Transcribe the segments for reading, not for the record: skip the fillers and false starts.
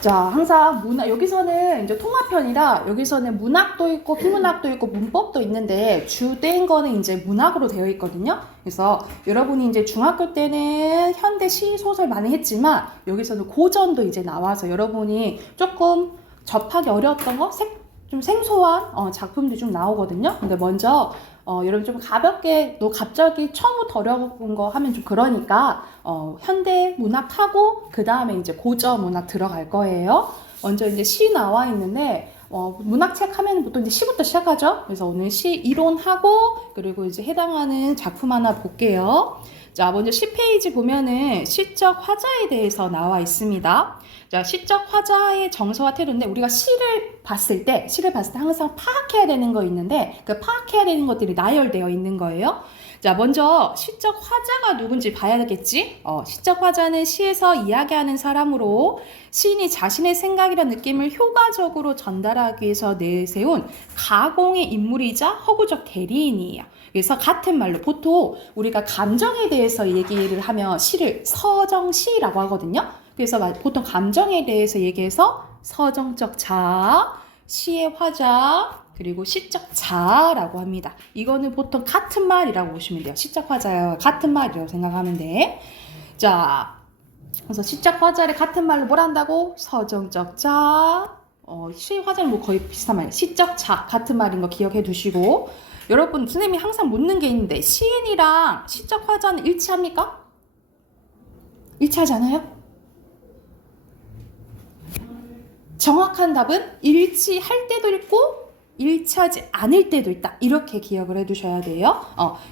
자, 항상 여기서는 이제 통합편이라 여기서는 문학도 있고 비문학도 있고 문법도 있는데 주된 거는 이제 문학으로 되어 있거든요. 그래서 여러분이 이제 중학교 때는 현대 시, 소설 많이 했지만 여기서는 고전도 이제 나와서 여러분이 조금 접하기 어려웠던 거, 좀 생소한 작품도 좀 나오거든요. 근데 먼저 여러분 좀 가볍게 너 갑자기 처음부터 어려운 거 하면 좀 그러니까 현대 문학하고 그 다음에 이제 고전 문학 들어갈 거예요. 먼저 이제 시 나와 있는데 문학책 하면 보통 이제 시부터 시작하죠. 그래서 오늘 시 이론하고 그리고 이제 해당하는 작품 하나 볼게요. 자, 먼저 10페이지 보면은 시적 화자에 대해서 나와 있습니다. 자, 시적 화자의 정서와 태도인데 우리가 시를 봤을 때 항상 파악해야 되는 거 있는데 그 파악해야 되는 것들이 나열되어 있는 거예요. 자, 먼저 시적 화자가 누군지 봐야겠지? 시적 화자는 시에서 이야기하는 사람으로 시인이 자신의 생각이란 느낌을 효과적으로 전달하기 위해서 내세운 가공의 인물이자 허구적 대리인이에요. 그래서 같은 말로 보통 우리가 감정에 대해서 얘기를 하면 시를 서정시라고 하거든요. 그래서 보통 감정에 대해서 얘기해서 서정적 자, 시의 화자, 그리고 시적 자라고 합니다. 이거는 보통 같은 말이라고 보시면 돼요. 시적 화자와 같은 말이라고 생각하면 돼. 자, 그래서 시적 화자를 같은 말로 뭘 한다고? 서정적 자, 시 화자는 뭐 거의 비슷한 말이에요. 시적 자 같은 말인 거 기억해 두시고 여러분 선생님이 항상 묻는 게 있는데 시인이랑 시적 화자는 일치합니까? 일치하지 않아요? 정확한 답은 일치할 때도 있고 일치하지 않을 때도 있다. 이렇게 기억을 해두셔야 돼요.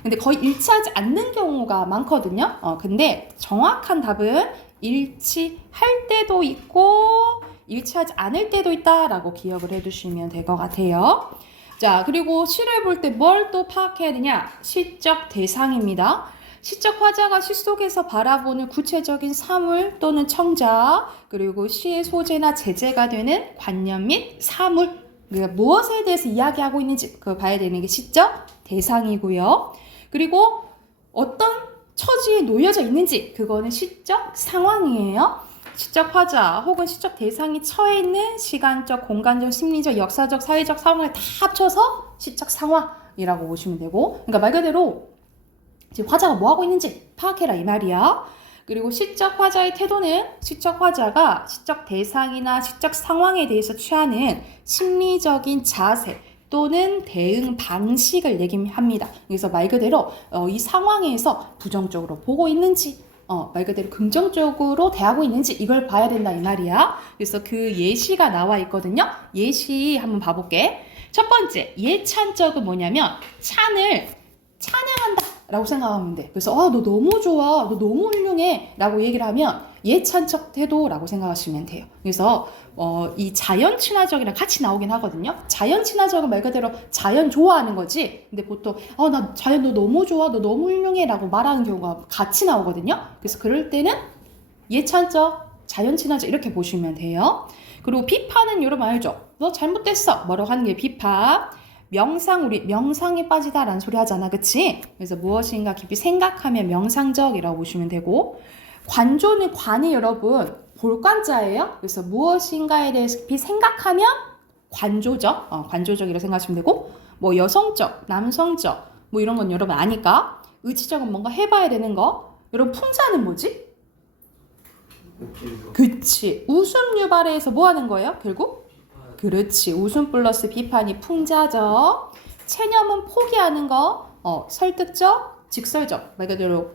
근데 거의 일치하지 않는 경우가 많거든요. 근데 정확한 답은 일치할 때도 있고 일치하지 않을 때도 있다라고 기억을 해두시면 될 것 같아요. 자, 그리고 시를 볼 때 뭘 또 파악해야 되냐? 시적 대상입니다. 시적 화자가 시 속에서 바라보는 구체적인 사물 또는 청자, 그리고 시의 소재나 제재가 되는 관념 및 사물, 그러니까 무엇에 대해서 이야기하고 있는지 그걸 봐야 되는 게 시적 대상이고요. 그리고 어떤 처지에 놓여져 있는지 그거는 시적 상황이에요. 시적 화자 혹은 시적 대상이 처해 있는 시간적, 공간적, 심리적, 역사적, 사회적 상황을 다 합쳐서 시적 상황이라고 보시면 되고, 그러니까 말 그대로 지금 화자가 뭐 하고 있는지 파악해라 이 말이야. 그리고 시적 화자의 태도는 시적 화자가 시적 대상이나 시적 상황에 대해서 취하는 심리적인 자세 또는 대응 방식을 얘기합니다. 그래서 말 그대로 이 상황에서 부정적으로 보고 있는지 말 그대로 긍정적으로 대하고 있는지 이걸 봐야 된다 이 말이야. 그래서 그 예시가 나와 있거든요. 예시 한번 봐볼게. 첫 번째 예찬적은 뭐냐면 찬을 찬양한다 라고 생각하면 돼. 그래서 너 너무 좋아, 너 너무 훌륭해 라고 얘기를 하면 예찬적 태도라고 생각하시면 돼요. 그래서 이 자연 친화적이랑 같이 나오긴 하거든요. 자연 친화적은 말 그대로 자연 좋아하는 거지. 근데 보통 나 자연 너 너무 좋아, 너 너무 훌륭해 라고 말하는 경우가 같이 나오거든요. 그래서 그럴 때는 예찬적, 자연 친화적 이렇게 보시면 돼요. 그리고 비판은 여러분 알죠? 너 잘못됐어 뭐라고 하는 게 비판. 명상, 우리 명상에 빠지다라는 소리 하잖아, 그치? 그래서 무엇인가 깊이 생각하면 명상적이라고 보시면 되고, 관조는 관이 여러분 볼관자예요. 그래서 무엇인가에 대해서 깊이 생각하면 관조적, 관조적이라고 생각하시면 되고, 뭐 여성적, 남성적, 뭐 이런 건 여러분 아니까. 의지적은 뭔가 해봐야 되는 거. 여러분 풍자는 뭐지? 그치. 웃음 유발해서 뭐 하는 거예요, 결국? 그렇지. 웃음 플러스 비판이 풍자죠. 체념은 포기하는 거, 설득적, 직설적, 말 그대로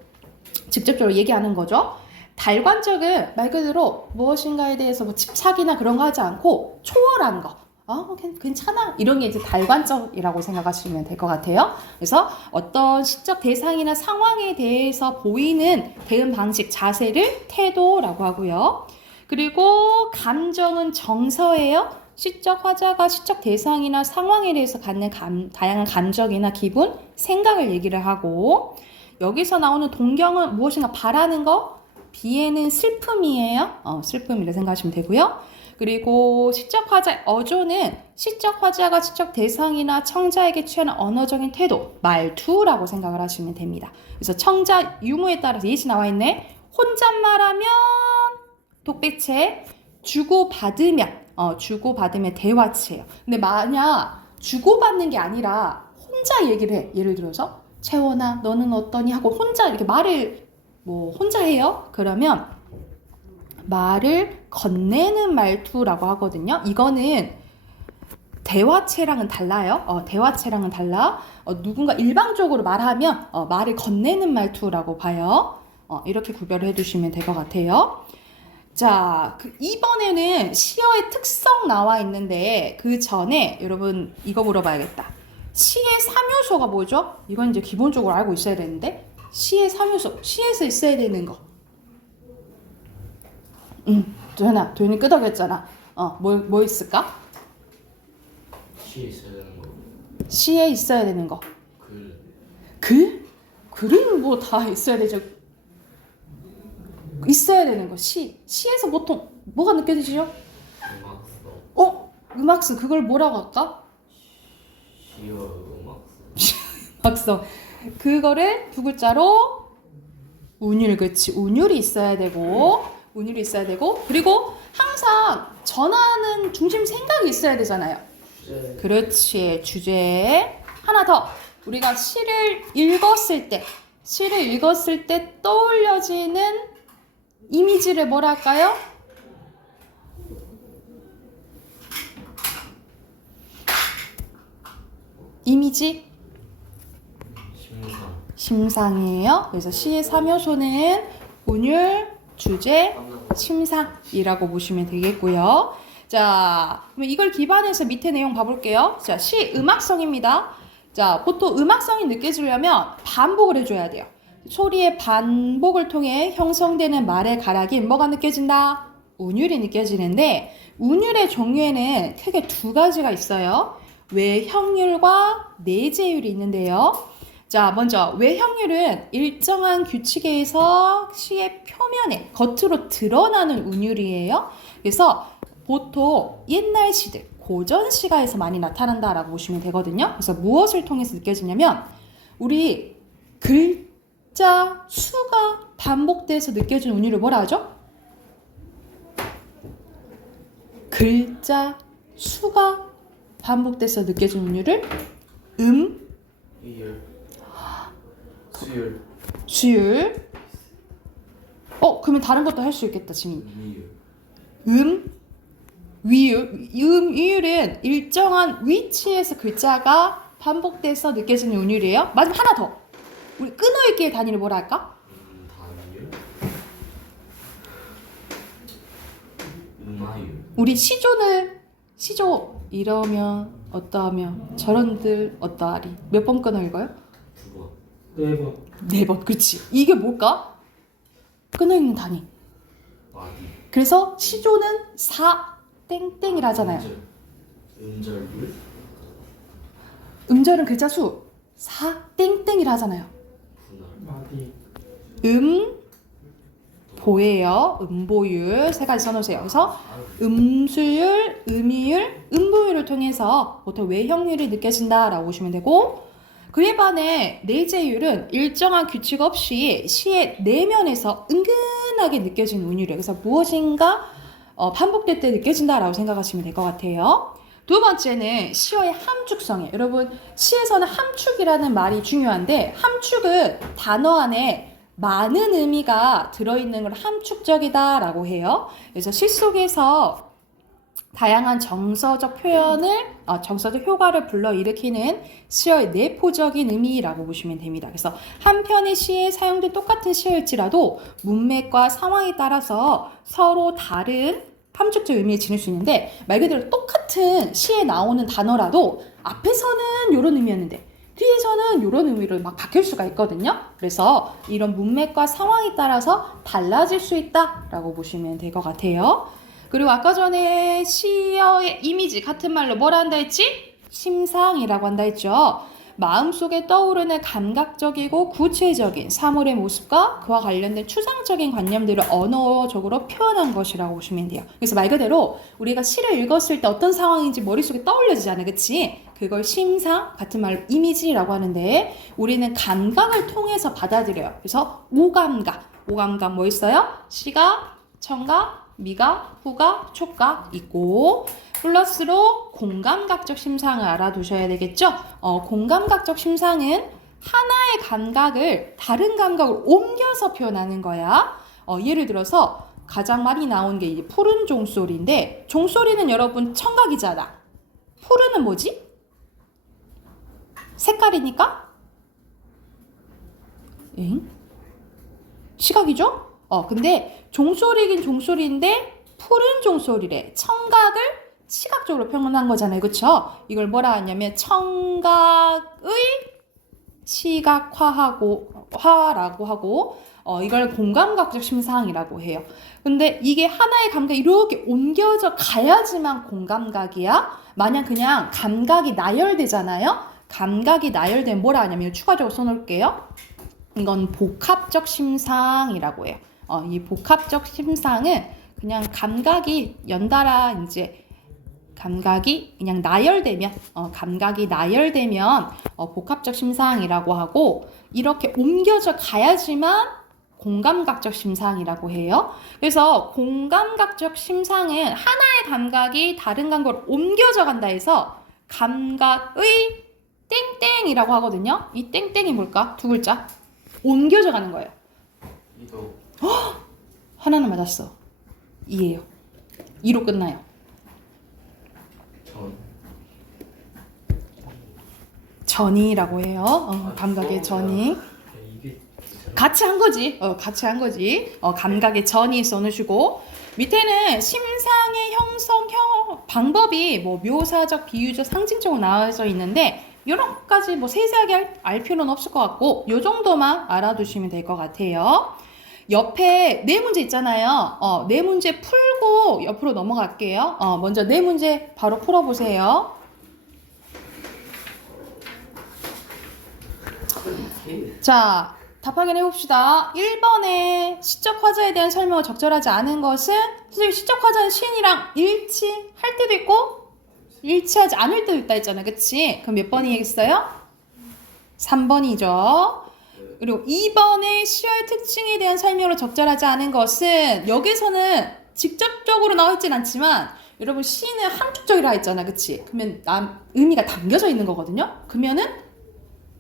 직접적으로 얘기하는 거죠. 달관적은 말 그대로 무엇인가에 대해서 뭐 집착이나 그런 거 하지 않고 초월한 거. 괜찮아. 이런 게 이제 달관적이라고 생각하시면 될 것 같아요. 그래서 어떤 시적 대상이나 상황에 대해서 보이는 대응 방식, 자세를 태도라고 하고요. 그리고 감정은 정서예요. 시적 화자가 시적 대상이나 상황에 대해서 갖는 다양한 감정이나 기분, 생각을 얘기를 하고, 여기서 나오는 동경은 무엇인가 바라는 거, 비애는 슬픔이에요. 슬픔이라고 생각하시면 되고요. 그리고 시적 화자의 어조는 시적 화자가 시적 대상이나 청자에게 취하는 언어적인 태도, 말투라고 생각을 하시면 됩니다. 그래서 청자 유무에 따라서 예시 나와 있네. 혼잣말하면 독백체, 주고받으면 대화체예요. 근데 만약 주고받는 게 아니라 혼자 얘기를 해. 예를 들어서 채원아 너는 어떠니 하고 혼자 이렇게 말을 뭐 혼자 해요. 그러면 말을 건네는 말투라고 하거든요. 이거는 대화체랑은 달라요. 대화체랑은 달라. 누군가 일방적으로 말하면 말을 건네는 말투라고 봐요. 이렇게 구별을 해두시면 될 것 같아요. 자, 이번에는 시어의 특성 나와 있는데 그 전에 여러분 이거 물어봐야겠다. 시의 3요소가 뭐죠? 이건 이제 기본적으로 알고 있어야 되는데 시의 3요소, 시에서 있어야 되는 거. 도현이 끄덕였잖아. 뭐 있을까? 시에 있어야 되는 거. 시에 있어야 되는 거. 글. 글은 뭐 다 있어야 되죠. 있어야 되는 거. 시에서 보통 뭐가 느껴지죠? 음악성. 그걸 뭐라고 할까? 시어 음악성. 음악성. 그거를 두 글자로 운율, 그치. 운율이 있어야 되고 그리고 항상 전하는 중심 생각이 있어야 되잖아요. 그렇지. 주제. 하나 더. 우리가 시를 읽었을 때 떠올려지는 이미지를 뭐라 할까요? 이미지? 심상이에요. 그래서 시의 3요소는 운율, 주제, 심상이라고 보시면 되겠고요. 자, 그럼 이걸 기반해서 밑에 내용 봐볼게요. 자, 시 음악성입니다. 자, 보통 음악성이 느껴지려면 반복을 해줘야 돼요. 소리의 반복을 통해 형성되는 말의 가락이 뭐가 느껴진다? 운율이 느껴지는데 운율의 종류에는 크게 두 가지가 있어요. 외형률과 내재율이 있는데요. 자, 먼저 외형률은 일정한 규칙에 의해서 시의 표면에 겉으로 드러나는 운율이에요. 그래서 보통 옛날 시들, 고전 시가에서 많이 나타난다라고 보시면 되거든요. 그래서 무엇을 통해서 느껴지냐면 우리 글자 수가 반복돼서 느껴지는 운율을 뭐라 하죠? 글자 수가 반복돼서 느껴지는 운율을 이율. 수율. 그러면 다른 것도 할 수 있겠다, 지민. 위율은 일정한 위치에서 글자가 반복돼서 느껴지는 운율이에요. 마지막 하나 더. 우리 끊어읽기의 단위를 뭐라 할까? 음화율. 우리 시조 이러면 어떠하며 저런들 어떠하리. 몇 번 끊어 읽어요? 2번. 4번. 그렇지. 이게 뭘까? 끊어 읽는 단위. 와디. 그래서 시조는 4 땡땡이라 하잖아요. 음절율. 음절은 글자 수 4 땡땡이라 하잖아요. 보예요. 음보율 세 가지 써놓으세요. 그래서 음수율, 음이율, 음보율을 통해서 보통 외형률이 느껴진다라고 보시면 되고, 그에 반해 내재율은 일정한 규칙 없이 시의 내면에서 은근하게 느껴지는 운율이에요. 그래서 무엇인가 반복될 때 느껴진다라고 생각하시면 될 것 같아요. 두 번째는 시어의 함축성이에요. 여러분, 시에서는 함축이라는 말이 중요한데, 함축은 단어 안에 많은 의미가 들어있는 걸 함축적이다라고 해요. 그래서 시 속에서 다양한 정서적 효과를 불러일으키는 시어의 내포적인 의미라고 보시면 됩니다. 그래서 한 편의 시에 사용된 똑같은 시일지라도 문맥과 상황에 따라서 서로 다른 함축적 의미를 지닐 수 있는데, 말 그대로 똑같은 시에 나오는 단어라도 앞에서는 이런 의미였는데 뒤에서는 이런 의미로 막 바뀔 수가 있거든요. 그래서 이런 문맥과 상황에 따라서 달라질 수 있다라고 보시면 될 것 같아요. 그리고 아까 전에 시어의 이미지 같은 말로 뭐라 한다 했지? 심상이라고 한다 했죠. 마음속에 떠오르는 감각적이고 구체적인 사물의 모습과 그와 관련된 추상적인 관념들을 언어적으로 표현한 것이라고 보시면 돼요. 그래서 말 그대로 우리가 시를 읽었을 때 어떤 상황인지 머릿속에 떠올려지잖아요. 그치? 그걸 심상, 같은 말로 이미지라고 하는데, 우리는 감각을 통해서 받아들여요. 그래서 오감각 뭐 있어요? 시각, 청각, 미각, 후각, 촉각 있고 플러스로 공감각적 심상을 알아두셔야 되겠죠? 공감각적 심상은 하나의 감각을 다른 감각으로 옮겨서 표현하는 거야. 예를 들어서 가장 많이 나온 게 이제 푸른 종소리인데 종소리는 여러분 청각이잖아. 푸른은 뭐지? 색깔이니까? 응? 시각이죠? 근데 종소리긴 종소리인데 푸른 종소리래. 청각을 시각적으로 표현한 거잖아요. 그쵸? 이걸 뭐라 하냐면 청각의 시각화라고 하고 이걸 공감각적 심상이라고 해요. 근데 이게 하나의 감각이 이렇게 옮겨져 가야지만 공감각이야. 만약 그냥 감각이 나열되잖아요. 감각이 나열되면 뭐라 하냐면 추가적으로 써놓을게요. 이건 복합적 심상이라고 해요. 이 복합적 심상은 그냥 감각이 연달아 이제 감각이 그냥 나열되면 복합적 심상이라고 하고 이렇게 옮겨져 가야지만 공감각적 심상이라고 해요. 그래서 공감각적 심상은 하나의 감각이 다른 감각으로 옮겨져 간다 해서 감각의 땡땡이라고 하거든요. 이 땡땡이 뭘까? 두 글자. 옮겨져 가는 거예요. 이도 하나는 맞았어. 2예요. 2로 끝나요. 전이라고 해요. 감각의 전이. 이게 같이 한 거지. 같이 한 거지. 감각의 전이 써놓으시고 밑에는 심상의 형성 방법이 뭐 묘사적, 비유적, 상징적으로 나와져 있는데 여러 가지 뭐 세세하게 알 필요는 없을 것 같고 요 정도만 알아두시면 될 것 같아요. 옆에 네 문제 있잖아요. 네 문제 풀고 옆으로 넘어갈게요. 먼저 네 문제 바로 풀어보세요. 자, 답 확인해봅시다. 1번에 시적 화자에 대한 설명을 적절하지 않은 것은 선생님 시적 화자는 시인이랑 일치할 때도 있고 일치하지 않을 때도 있다 했잖아. 그치? 그럼 몇 번이겠어요? 3번이죠. 그리고 2번의 시의 특징에 대한 설명을 적절하지 않은 것은 여기서는 직접적으로 나와있진 않지만 여러분 시는 함축적이라 했잖아. 그치? 그러면 의미가 담겨져 있는 거거든요. 그러면은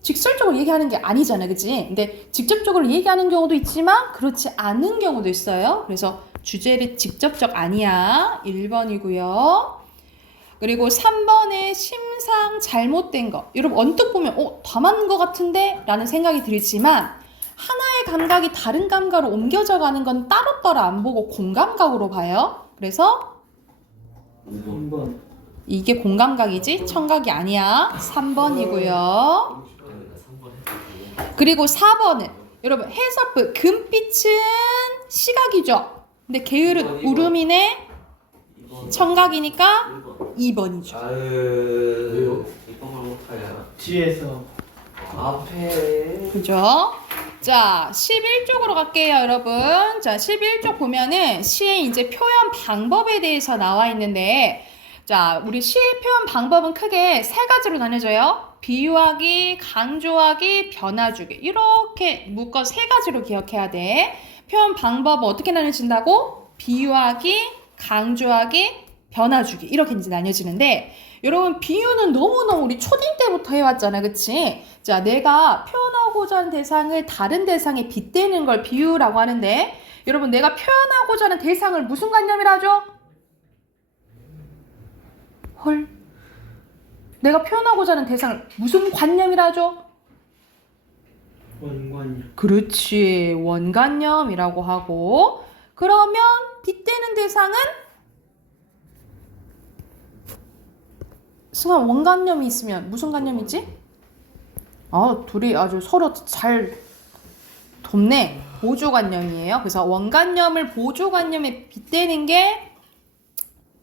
직설적으로 얘기하는 게 아니잖아. 그치? 근데 직접적으로 얘기하는 경우도 있지만 그렇지 않은 경우도 있어요. 그래서 주제를 직접적 아니야. 1번이고요. 그리고 3번에 심상 잘못된 거. 여러분 언뜻 보면 다 맞는 것 같은데? 라는 생각이 들지만 하나의 감각이 다른 감각으로 옮겨져 가는 건 따로따로 안 보고 공감각으로 봐요. 그래서 5번. 이게 공감각이지 청각이 아니야. 3번이고요. 그리고 4번은 여러분 해석부 금빛은 시각이죠. 근데 게으른 울음이네 청각이니까 2번이죠. 왜요? 이번을 못하야. 뒤에서 앞에. 그죠? 자, 11쪽으로 갈게요, 여러분. 자, 11쪽 보면은 시의 이제 표현 방법에 대해서 나와 있는데, 자, 우리 시의 표현 방법은 크게 세 가지로 나뉘어져요. 비유하기, 강조하기, 변화주기. 이렇게 묶어 세 가지로 기억해야 돼. 표현 방법은 어떻게 나뉘어진다고? 비유하기, 강조하기, 변화주기. 이렇게 이제 나뉘어지는데, 여러분 비유는 너무너무 우리 초딩 때부터 해왔잖아. 그치? 자, 내가 표현하고자 하는 대상을 다른 대상에 빗대는 걸 비유라고 하는데 여러분 내가 표현하고자 하는 대상을 무슨 관념이라 하죠? 헐. 내가 표현하고자 하는 대상을 무슨 관념이라 하죠? 원관념. 그렇지. 원관념이라고 하고 그러면 빗대는 대상은 승환 원관념이 있으면 무슨 관념이지? 둘이 아주 서로 잘 돕네. 보조관념이에요. 그래서 원관념을 보조관념에 빗대는 게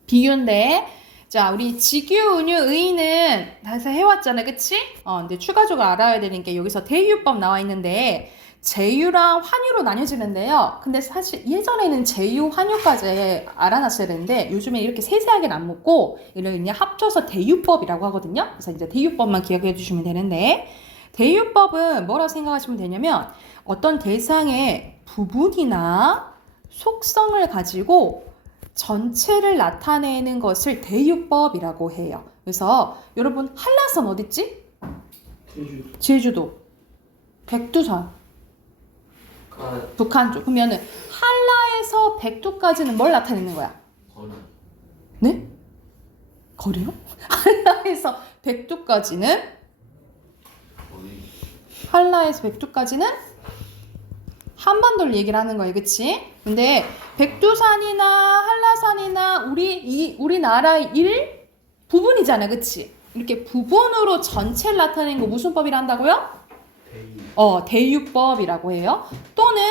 비유인데 자, 우리 직유, 은유, 의는 다 해왔잖아. 그치? 근데 추가적으로 알아야 되는 게 여기서 대유법 나와 있는데 제유랑 환유로 나뉘어지는데요. 근데 사실 예전에는 제유, 환유까지 알아놨어야 되는데 요즘에 이렇게 세세하게는 안 묻고 이를 그냥 합쳐서 대유법이라고 하거든요. 그래서 이제 대유법만 기억해 주시면 되는데 대유법은 뭐라고 생각하시면 되냐면 어떤 대상의 부분이나 속성을 가지고 전체를 나타내는 것을 대유법이라고 해요. 그래서 여러분 한라산 어딨지? 제주도. 백두산. 북한 쪽. 그러면은 한라에서 백두까지는 뭘 나타내는 거야? 거리. 네? 거리요? 한라에서 백두까지는 거리. 한라에서 백두까지는 한반도를 얘기를 하는 거예요. 그치? 근데 백두산이나 한라산이나 우리나라의 일부분이잖아. 그치? 이렇게 부분으로 전체를 나타내는 거 무슨 법이라 한다고요? 대유법이라고 해요. 또는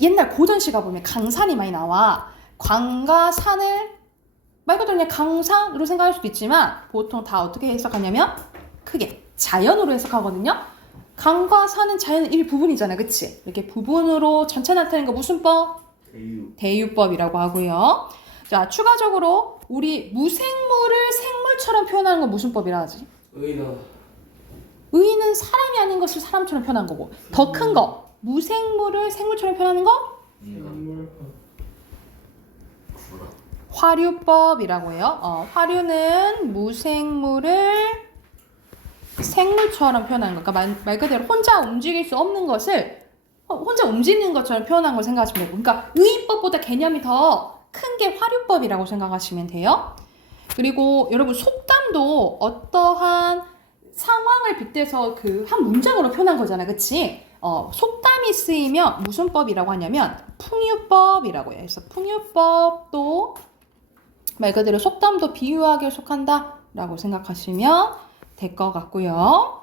옛날 고전시가 보면 강산이 많이 나와. 광과 산을 말 그대로 그냥 강산으로 생각할 수도 있지만 보통 다 어떻게 해석하냐면 크게 자연으로 해석하거든요. 강과 산은 자연의 일부분이잖아. 그치? 이렇게 부분으로 전체 나타내는 거 무슨 법? 대유법이라고 하고요. 자, 추가적으로 우리 무생물을 생물처럼 표현하는 건 무슨 법이라 하지? 의인은 사람이 아닌 것을 사람처럼 표현한 거고, 더 큰 거, 무생물을 생물처럼 표현하는 거? 화류법이라고 해요. 화류는 무생물을 생물처럼 표현하는 거. 그러니까 말 그대로 혼자 움직일 수 없는 것을 혼자 움직이는 것처럼 표현한 걸 생각하시면 되고, 그러니까 의인법보다 개념이 더 큰 게 화류법이라고 생각하시면 돼요. 그리고 여러분 속담도 어떠한 상황을 빗대서 그 한 문장으로 표현한 거잖아. 그치? 속담이 쓰이면 무슨 법이라고 하냐면 풍유법이라고 해요. 그래서 풍유법도 말 그대로 속담도 비유하기에 속한다라고 생각하시면 될 것 같고요.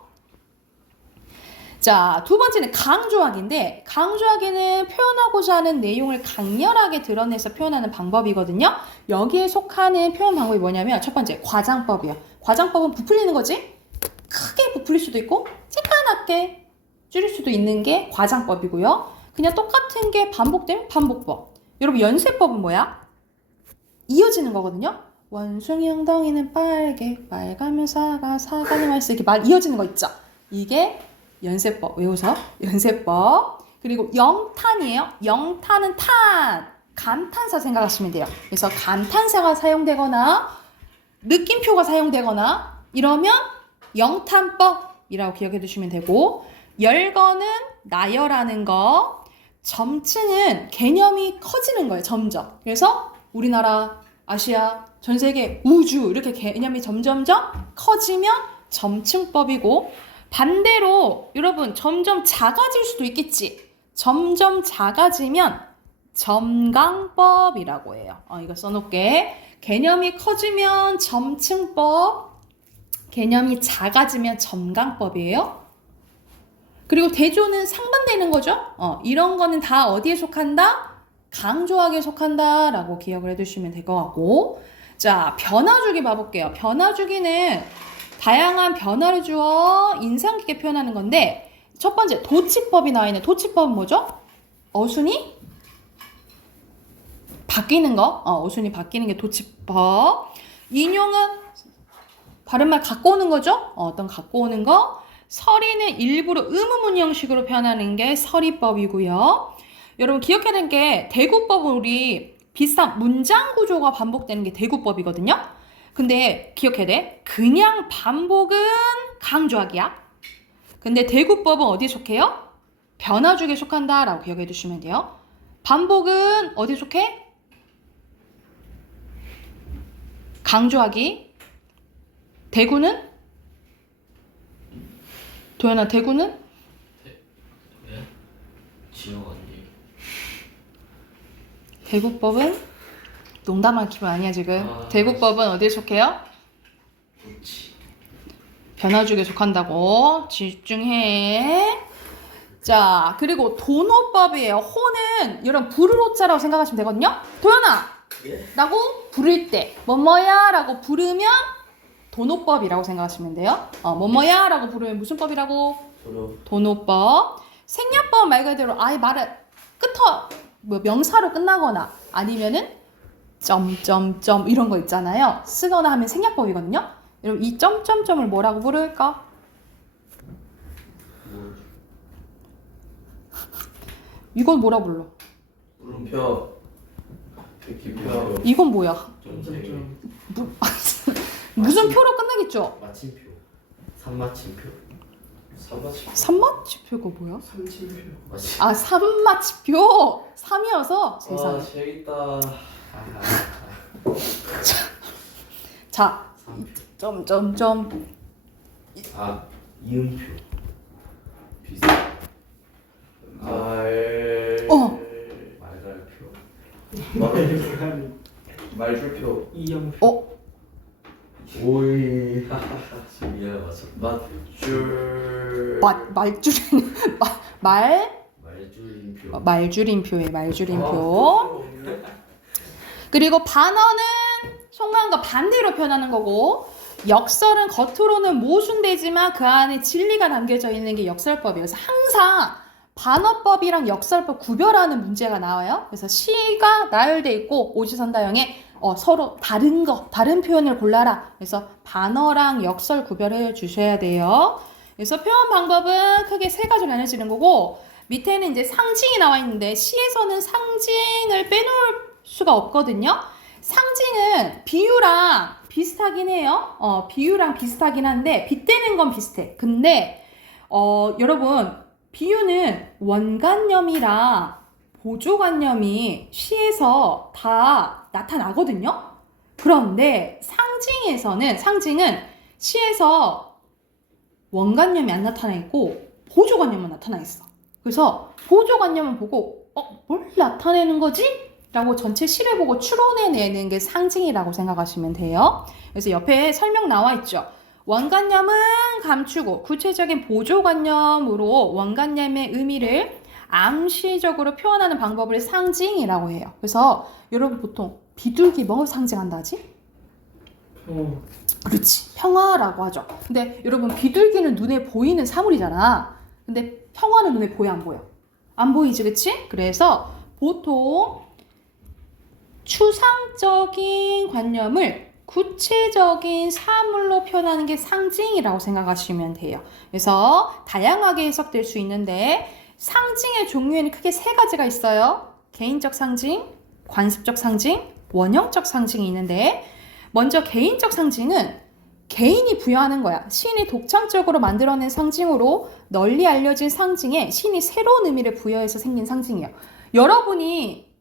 자, 두 번째는 강조하기인데, 강조하기는 표현하고자 하는 내용을 강렬하게 드러내서 표현하는 방법이거든요. 여기에 속하는 표현 방법이 뭐냐면 첫 번째 과장법이에요. 과장법은 부풀리는 거지. 크게 부풀릴 수도 있고 새까맣게 줄일 수도 있는 게 과장법이고요. 그냥 똑같은 게 반복되면 반복법. 여러분 연쇄법은 뭐야? 이어지는 거거든요. 원숭이 엉덩이는 빨가면 사가는 말씀 이렇게 말 이어지는 거 있죠. 이게 연쇄법. 외우서 연쇄법. 그리고 영탄이에요. 영탄은 감탄사 생각하시면 돼요. 그래서 감탄사가 사용되거나 느낌표가 사용되거나 이러면 영탄법이라고 기억해 두시면 되고, 열거는 나열하는 거, 점층은 개념이 커지는 거예요. 점점. 그래서 우리나라, 아시아, 전 세계, 우주 이렇게 개념이 점점점 커지면 점층법이고, 반대로 여러분 점점 작아질 수도 있겠지. 점점 작아지면 점강법이라고 해요. 이거 써놓을게. 개념이 커지면 점층법, 개념이 작아지면 점강법이에요. 그리고 대조는 상반되는 거죠. 이런 거는 다 어디에 속한다? 강조하기에 속한다 라고 기억을 해두시면 될 것 같고, 자, 변화주기 봐볼게요. 변화주기는 다양한 변화를 주어 인상 깊게 표현하는 건데, 첫 번째 도치법이 나와 있는 도치법은 뭐죠? 어순이 바뀌는 거. 어순이 바뀌는 게 도치법. 인용은 바른말 갖고 오는 거죠. 어떤 갖고 오는 거. 서리는 일부러 의문문 형식으로 표현하는 게 서리법이고요. 여러분 기억해야 되는 게 대구법은 우리 비슷한 문장 구조가 반복되는 게 대구법이거든요. 근데 기억해야 돼. 그냥 반복은 강조하기야. 근데 대구법은 어디에 속해요? 변화주기에 속한다라고 기억해 두시면 돼요. 반복은 어디에 속해? 강조하기. 대구는? 도현아, 대구는? 왜? 지영 언니. 대구법은? 농담할 기분 아니야 지금. 대구법은 어디에 속해요? 그렇지. 변화주기에 속한다고. 집중해. 자, 그리고 도노법이에요. 호는 여러분 부를 호자라고 생각하시면 되거든요. 도현아! 예? 라고 부를 때 뭐뭐야 라고 부르면 도노법이라고 생각하시면 돼요. 뭐뭐야 라고 부르면 무슨 법이라고? 도노법. 생략법 말 그대로 아예 말을 명사로 끝나거나 아니면은 점점점 이런 거 있잖아요. 쓰거나 하면 생략법이거든요. 여러분 이 점점점을 뭐라고 부를까? 이걸 뭐라 불러? 물음표. 느낌표. 이건 뭐야? 점점. 무슨 표로 끝나겠죠? 마침표. 삼마침표. 삼마침표. 삼마치표가 뭐야? 삼침표. 아, 삼마치표. 3이어서 세상에. 재밌다. 자, 삼표. 점점점. 이음표. 비슷. 말갈표. 말줄표. 이영표. 오이. 미안 맞췄다. 줄. 말줄인 말줄임표. 말줄임표에 말줄임표. 그리고 반어는 속마음과 반대로 표현하는 거고, 역설은 겉으로는 모순되지만 그 안에 진리가 담겨져 있는 게 역설법이에요. 그래서 항상 반어법이랑 역설법 구별하는 문제가 나와요. 그래서 시가 나열돼 있고 오지선다형에 서로 다른 표현을 골라라. 그래서 반어랑 역설 구별해 주셔야 돼요. 그래서 표현 방법은 크게 세 가지로 나눠지는 거고, 밑에는 이제 상징이 나와 있는데 시에서는 상징을 빼놓을 수가 없거든요. 상징은 비유랑 비슷하긴 해요. 비유랑 비슷하긴 한데 빗대는 건 비슷해. 근데 여러분, 비유는 원관념이랑 보조관념이 시에서 다 나타나거든요. 그런데 상징은 시에서 원관념이 안 나타나 있고 보조관념만 나타나 있어. 그래서 보조관념을 보고 뭘 나타내는 거지? 라고 전체 시를 보고 추론해내는 게 상징이라고 생각하시면 돼요. 그래서 옆에 설명 나와 있죠. 원관념은 감추고 구체적인 보조관념으로 원관념의 의미를 암시적으로 표현하는 방법을 상징이라고 해요. 그래서 여러분 보통 비둘기 뭐 상징한다지? 그렇지, 평화라고 하죠. 근데 여러분, 비둘기는 눈에 보이는 사물이잖아. 근데 평화는 눈에 보여 안 보여? 안 보이지, 그치? 그래서 보통 추상적인 관념을 구체적인 사물로 표현하는 게 상징이라고 생각하시면 돼요. 그래서 다양하게 해석될 수 있는데 상징의 종류에는 크게 세 가지가 있어요. 개인적 상징, 관습적 상징, 원형적 상징이 있는데, 먼저 개인적 상징은 개인이 부여하는 거야. 시인이 독창적으로 만들어낸 상징으로 널리 알려진 상징에 시인이 새로운 의미를 부여해서 생긴 상징이에요. 여러분이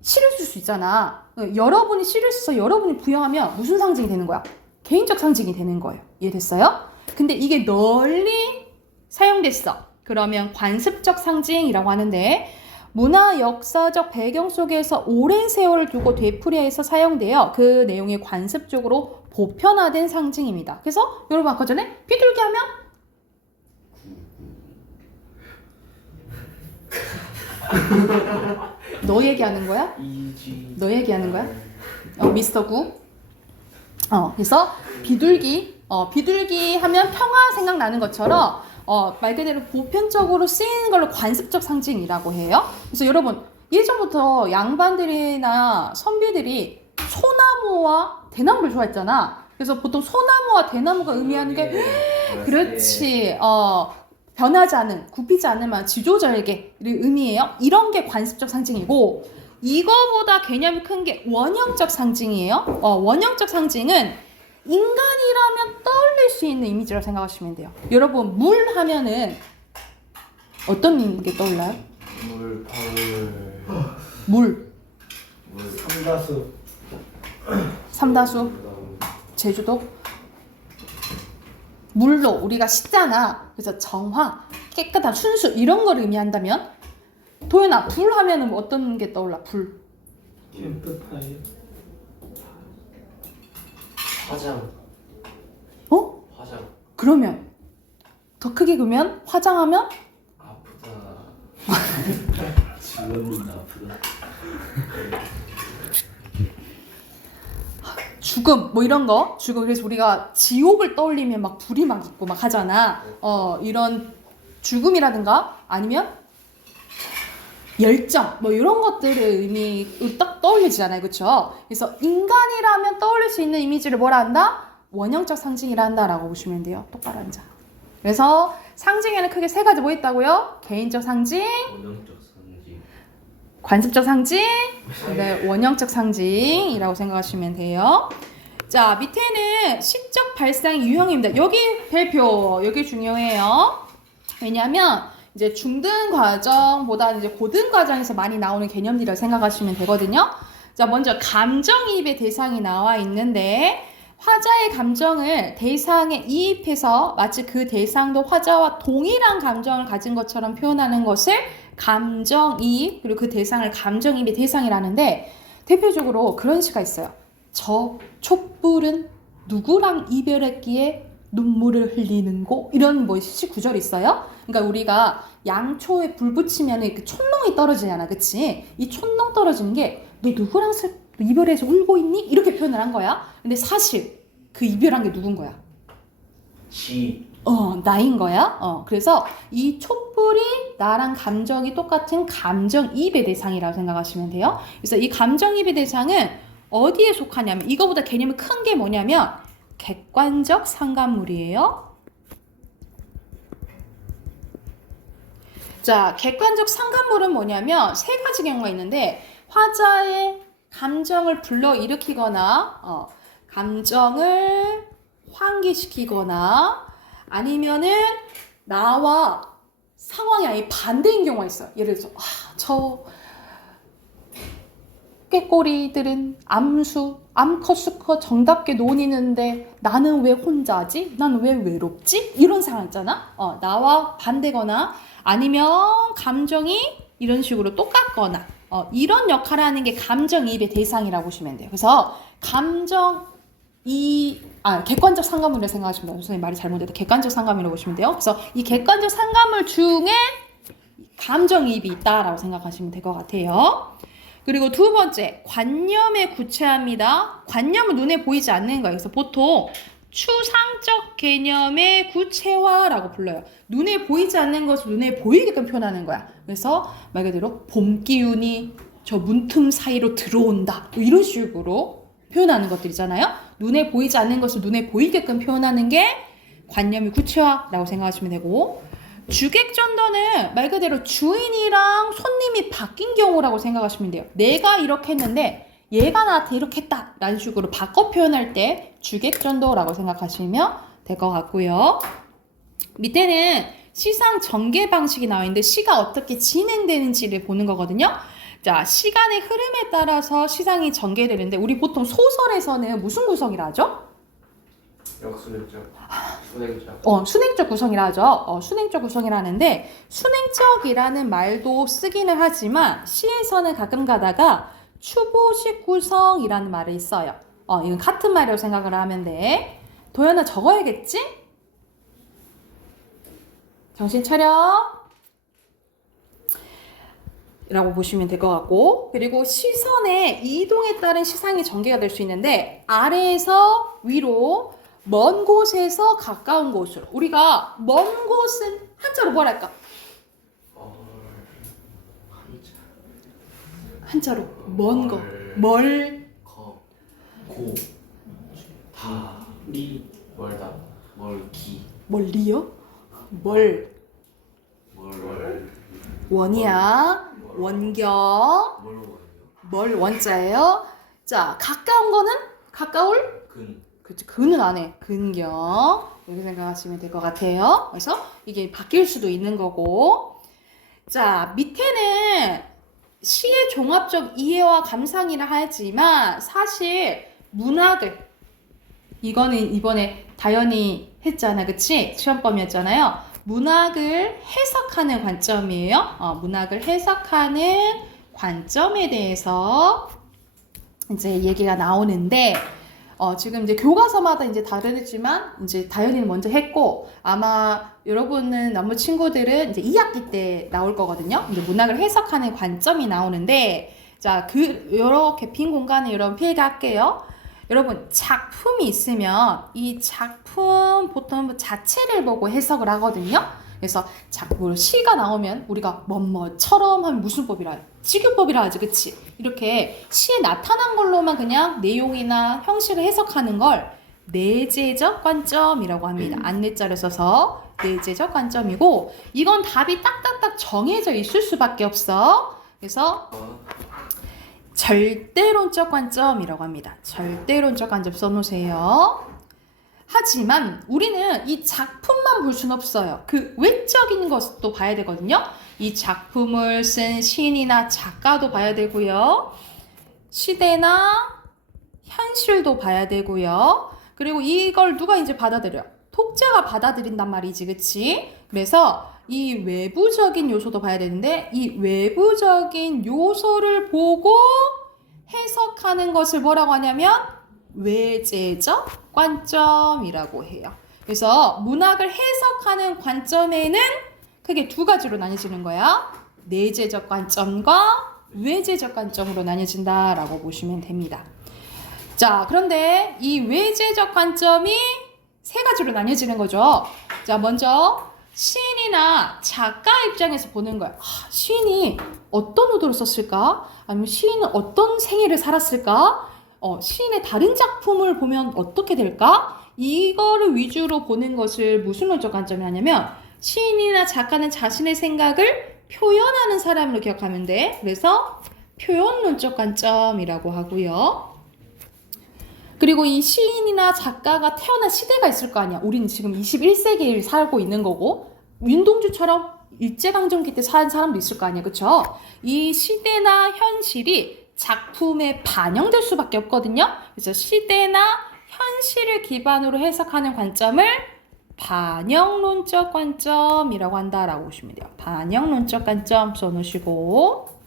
시를 쓸 수 있잖아. 여러분이 시를 써서 여러분이 부여하면 무슨 상징이 되는 거야? 개인적 상징이 되는 거예요. 이해됐어요? 근데 이게 널리 사용됐어. 그러면 관습적 상징이라고 하는데, 문화 역사적 배경 속에서 오랜 세월을 두고 되풀이해서 사용되어 그 내용이 관습적으로 보편화된 상징입니다. 그래서 여러분 아까 전에 비둘기 하면 너 얘기하는 거야? 너 얘기하는 거야? 미스터 구. 그래서 비둘기 하면 평화 생각나는 것처럼 말 그대로 보편적으로 쓰이는 걸로 관습적 상징이라고 해요. 그래서 여러분, 예전부터 양반들이나 선비들이 소나무와 대나무를 좋아했잖아. 그래서 보통 소나무와 대나무가 의미하는 게 그렇지. 변하지 않은, 굽히지 않는 지조절개를 의미해요. 이런 게 관습적 상징이고, 이거보다 개념이 큰 게 원형적 상징이에요. 원형적 상징은 인간이라면 떠올릴 수 있는 이미지라고 생각하시면 돼요. 여러분, 물 하면은 어떤 게 떠올라요? 물, 방울. 물. 삼다수. 삼다수. 제주도. 물로 우리가 씻잖아. 그래서 정화, 깨끗한 순수 이런 걸 의미한다면, 도연아, 불 하면은 어떤 게 떠올라? 불. 캠프파이어. 화장. 화장. 그러면 더 크게 그러면 화장하면 아프다. 질렀는데 아프다. 죽음 뭐 이런 거. 죽음. 그래서 우리가 지옥을 떠올리면 막 불이 막 있고 막 하잖아. 이런 죽음이라든가 아니면 열정 뭐 이런 것들의 의미로 딱 떠올리잖아요. 그렇죠? 그래서 인간이라면 떠올릴 수 있는 이미지를 뭐라 한다? 원형적 상징이라 한다라고 보시면 돼요. 똑바로 앉아. 그래서 상징에는 크게 세 가지 뭐 있다고요? 개인적 상징, 원형적 상징, 관습적 상징, 네, 원형적 상징이라고 생각하시면 돼요. 자, 밑에는 시적 발상 유형입니다. 여기 별표, 여기 중요해요. 왜냐하면 이제 중등 과정보다 이제 고등 과정에서 많이 나오는 개념이라고 생각하시면 되거든요. 자, 먼저 감정이입의 대상이 나와 있는데 화자의 감정을 대상에 이입해서 마치 그 대상도 화자와 동일한 감정을 가진 것처럼 표현하는 것을 감정이입, 그리고 그 대상을 감정이입의 대상이라는데 대표적으로 그런 시가 있어요. 저 촛불은 누구랑 이별했기에 눈물을 흘리는 고 이런 뭐 시 구절이 있어요. 그러니까 우리가 양초에 불 붙이면 그 촛농이 떨어지잖아, 그치? 이 촛농 떨어지는 게 너 누구랑 이별해서 울고 있니? 이렇게 표현을 한 거야. 근데 사실 그 이별한 게 누군 거야? 나인 거야. 그래서 이 촛불이 나랑 감정이 똑같은 감정이입의 대상이라고 생각하시면 돼요. 그래서 이 감정이입의 대상은 어디에 속하냐면 이거보다 개념이 큰 게 뭐냐면 객관적 상관물이에요. 자, 객관적 상관물은 뭐냐면 세 가지 경우가 있는데 화자의 감정을 불러일으키거나 감정을 환기시키거나 아니면은 나와 상황이 아예 반대인 경우가 있어요. 예를 들어서 저 꾀꼬리들은 암컷 수컷 정답게 논이는데 나는 왜 혼자지? 나는 왜 외롭지? 이런 상황 있잖아. 나와 반대거나 아니면 감정이 이런 식으로 똑같거나 이런 역할을 하는 게 감정이입의 대상이라고 보시면 돼요. 그래서 객관적 상관물을 생각하시면 돼요. 선생님 말이 잘못됐다. 객관적 상관물이라고 보시면 돼요. 그래서 이 객관적 상관물 중에 감정이입이 있다라고 생각하시면 될 것 같아요. 그리고 두 번째, 관념의 구체화입니다. 관념은 눈에 보이지 않는 거예요. 그래서 보통 추상적 개념의 구체화라고 불러요. 눈에 보이지 않는 것을 눈에 보이게끔 표현하는 거야. 그래서 말 그대로 봄 기운이 저 문틈 사이로 들어온다. 뭐 이런 식으로 표현하는 것들이잖아요. 눈에 보이지 않는 것을 눈에 보이게끔 표현하는 게 관념의 구체화라고 생각하시면 되고, 주객전도는 말 그대로 주인이랑 손님이 바뀐 경우라고 생각하시면 돼요. 내가 이렇게 했는데 얘가 나한테 이렇게 했다 라는 식으로 바꿔 표현할 때 주객전도라고 생각하시면 될 것 같고요. 밑에는 시상 전개 방식이 나와 있는데 시가 어떻게 진행되는지를 보는 거거든요. 자, 시간의 흐름에 따라서 시상이 전개되는데 우리 보통 소설에서는 무슨 구성이라 하죠? 역순행적, 순행적. 순행적 구성이라 하죠. 순행적 구성이라는데 순행적이라는 말도 쓰기는 하지만 시에서는 가끔 가다가 추보식 구성이라는 말이 있어요. 이건 같은 말이라고 생각을 하면 돼. 도연아 적어야겠지? 정신 차려. 라고 보시면 될 것 같고, 그리고 시선의 이동에 따른 시상이 전개가 될 수 있는데 아래에서 위로 먼 곳에서 가까운 곳으로. 우리가 먼 곳은 한자로 뭐라 할까? 한자로 먼 거. 멀. 멀다. 멀기. 멀리요? 원이야. 원경. 멀 원자예요. 자, 가까운 거는 가까울? 그렇지, 근은 안 해. 근경. 이렇게 생각하시면 될 것 같아요. 그래서 이게 바뀔 수도 있는 거고. 자, 밑에는 시의 종합적 이해와 감상이라 하지만 사실 문학을, 이거는 이번에 다연이 했잖아, 그치? 시험범이었잖아요. 문학을 해석하는 관점이에요. 문학을 해석하는 관점에 대해서 이제 얘기가 나오는데, 지금 이제 교과서마다 이제 다르지만, 이제 다현이는 먼저 했고, 아마 여러분은 나머지 친구들은 이제 2학기 때 나올 거거든요. 이제 문학을 해석하는 관점이 나오는데, 자, 이렇게 빈 공간에 여러분 필기할게요. 여러분, 작품이 있으면 이 작품 보통 자체를 보고 해석을 하거든요. 그래서 시가 나오면 우리가 뭐처럼 하면 무슨 법이라 해요? 직유법이라 하지, 그치? 이렇게 시에 나타난 걸로만 그냥 내용이나 형식을 해석하는 걸 내재적 관점이라고 합니다. 안내자를 써서 내재적 관점이고, 이건 답이 딱딱딱 정해져 있을 수밖에 없어. 그래서 절대론적 관점이라고 합니다. 절대론적 관점 써놓으세요. 하지만 우리는 이 작품만 볼 수는 없어요. 그 외적인 것도 봐야 되거든요. 이 작품을 쓴 시인이나 작가도 봐야 되고요. 시대나 현실도 봐야 되고요. 그리고 이걸 누가 이제 받아들여? 독자가 받아들인단 말이지, 그치? 그래서 이 외부적인 요소도 봐야 되는데 이 외부적인 요소를 보고 해석하는 것을 뭐라고 하냐면 외재적 관점이라고 해요. 그래서 문학을 해석하는 관점에는 크게 두 가지로 나뉘어지는 거야. 내재적 관점과 외재적 관점으로 나뉘어진다라고 보시면 됩니다. 자, 그런데 이 외재적 관점이 세 가지로 나뉘어지는 거죠. 자, 먼저 시인이나 작가 입장에서 보는 거야. 시인이 어떤 의도를 썼을까? 아니면 시인은 어떤 생애를 살았을까? 시인의 다른 작품을 보면 어떻게 될까? 이거를 위주로 보는 것을 무슨 논적 관점이 하냐면 시인이나 작가는 자신의 생각을 표현하는 사람으로 기억하면 돼. 그래서 표현론적 관점이라고 하고요. 그리고 이 시인이나 작가가 태어난 시대가 있을 거 아니야. 우리는 지금 21세기를 살고 있는 거고 윤동주처럼 일제강점기 때 산 사람도 있을 거 아니야. 그쵸? 이 시대나 현실이 작품에 반영될 수밖에 없거든요. 그래서 시대나 현실을 기반으로 해석하는 관점을 반영론적 관점이라고 한다라고 보시면 돼요. 반영론적 관점 써놓으시고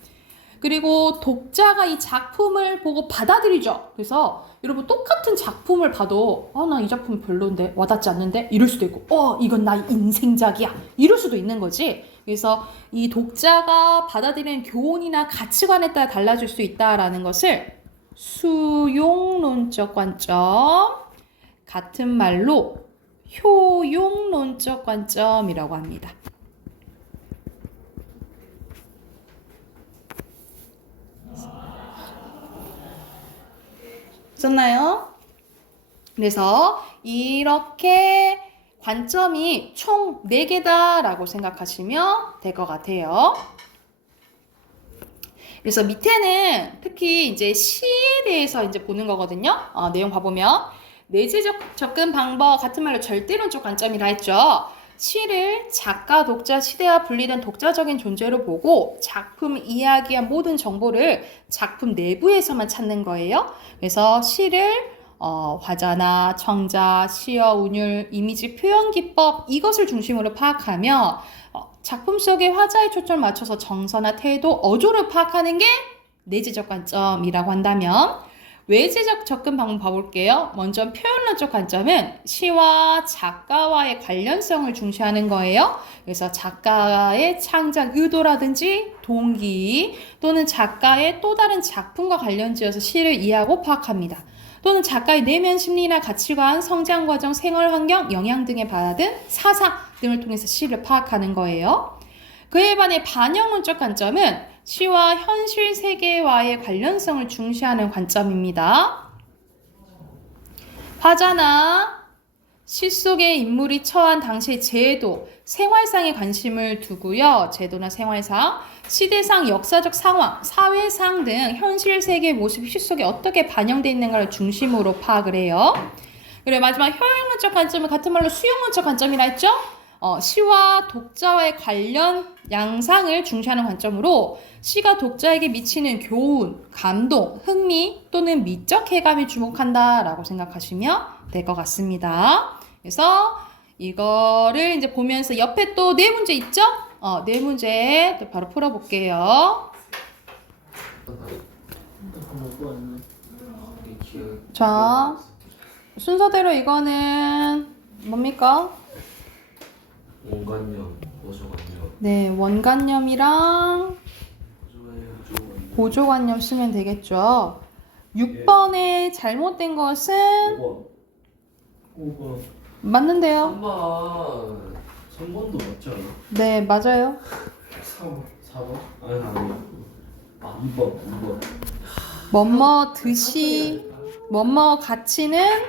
그리고 독자가 이 작품을 보고 받아들이죠. 그래서 여러분 똑같은 작품을 봐도 나 이 작품 별론데 와닿지 않는데 이럴 수도 있고 이건 나의 인생작이야 이럴 수도 있는 거지. 그래서 이 독자가 받아들이는 교훈이나 가치관에 따라 달라질 수 있다라는 것을 수용론적 관점, 같은 말로 효용론적 관점이라고 합니다. 썼나요? 그래서 이렇게 관점이 총 4개다라고 생각하시면 될 것 같아요. 그래서 밑에는 특히 이제 시에 대해서 이제 보는 거거든요. 내용 봐보면 내재적 접근 방법 같은 말로 절대론적 관점이라 했죠. 시를 작가, 독자, 시대와 분리된 독자적인 존재로 보고 작품 이야기한 모든 정보를 작품 내부에서만 찾는 거예요. 그래서 시를 화자나 청자, 시어, 운율, 이미지, 표현 기법 이것을 중심으로 파악하며 작품 속의 화자의 초점을 맞춰서 정서나 태도, 어조를 파악하는 게 내재적 관점이라고 한다면 외재적 접근 방법 봐볼게요. 먼저 표현론적 관점은 시와 작가와의 관련성을 중시하는 거예요. 그래서 작가의 창작 의도라든지 동기 또는 작가의 또 다른 작품과 관련지어서 시를 이해하고 파악합니다. 또는 작가의 내면 심리나 가치관, 성장 과정, 생활 환경, 영향 등에 받은 사상 등을 통해서 시를 파악하는 거예요. 그에 반해 반영론적 관점은 시와 현실 세계와의 관련성을 중시하는 관점입니다. 화자나 시 속의 인물이 처한 당시의 제도, 생활상에 관심을 두고요. 제도나 생활상, 시대상, 역사적 상황, 사회상 등 현실 세계의 모습이 시 속에 어떻게 반영되어 있는가를 중심으로 파악을 해요. 그리고 마지막 효용론적 관점은 같은 말로 수용론적 관점이라 했죠? 시와 독자와의 관련 양상을 중시하는 관점으로 시가 독자에게 미치는 교훈, 감동, 흥미 또는 미적 해감에 주목한다라고 생각하시면 될 것 같습니다. 그래서 이거를 이제 보면서 옆에 또 네 문제 있죠? 네 문제 또 바로 풀어볼게요. 자, 순서대로 이거는 뭡니까? 원관념, 보조관념. 네, 원관념이랑 보조관념 쓰면 되겠죠. 6번에 잘못된 것은 5번. 맞는데요. 3번도 맞지 않아? 네, 맞아요. 4번. 4번? 아니 2번. 뭐뭐 듯이 뭐뭐 가치는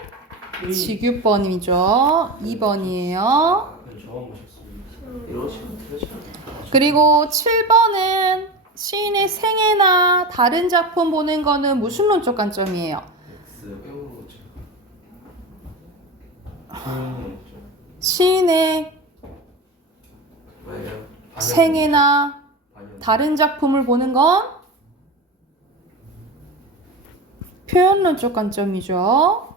직유번이죠. 2번이에요. 저만 보셨어요. 이러시면 되지 않아요? 그리고 7번은 시인의 생애나 다른 작품 보는 거는 무슨 논적 관점이에요? X 외우죠. 좀 시인의 왜요? 생애나 다른 작품을 보는 건 표현론적 관점이죠.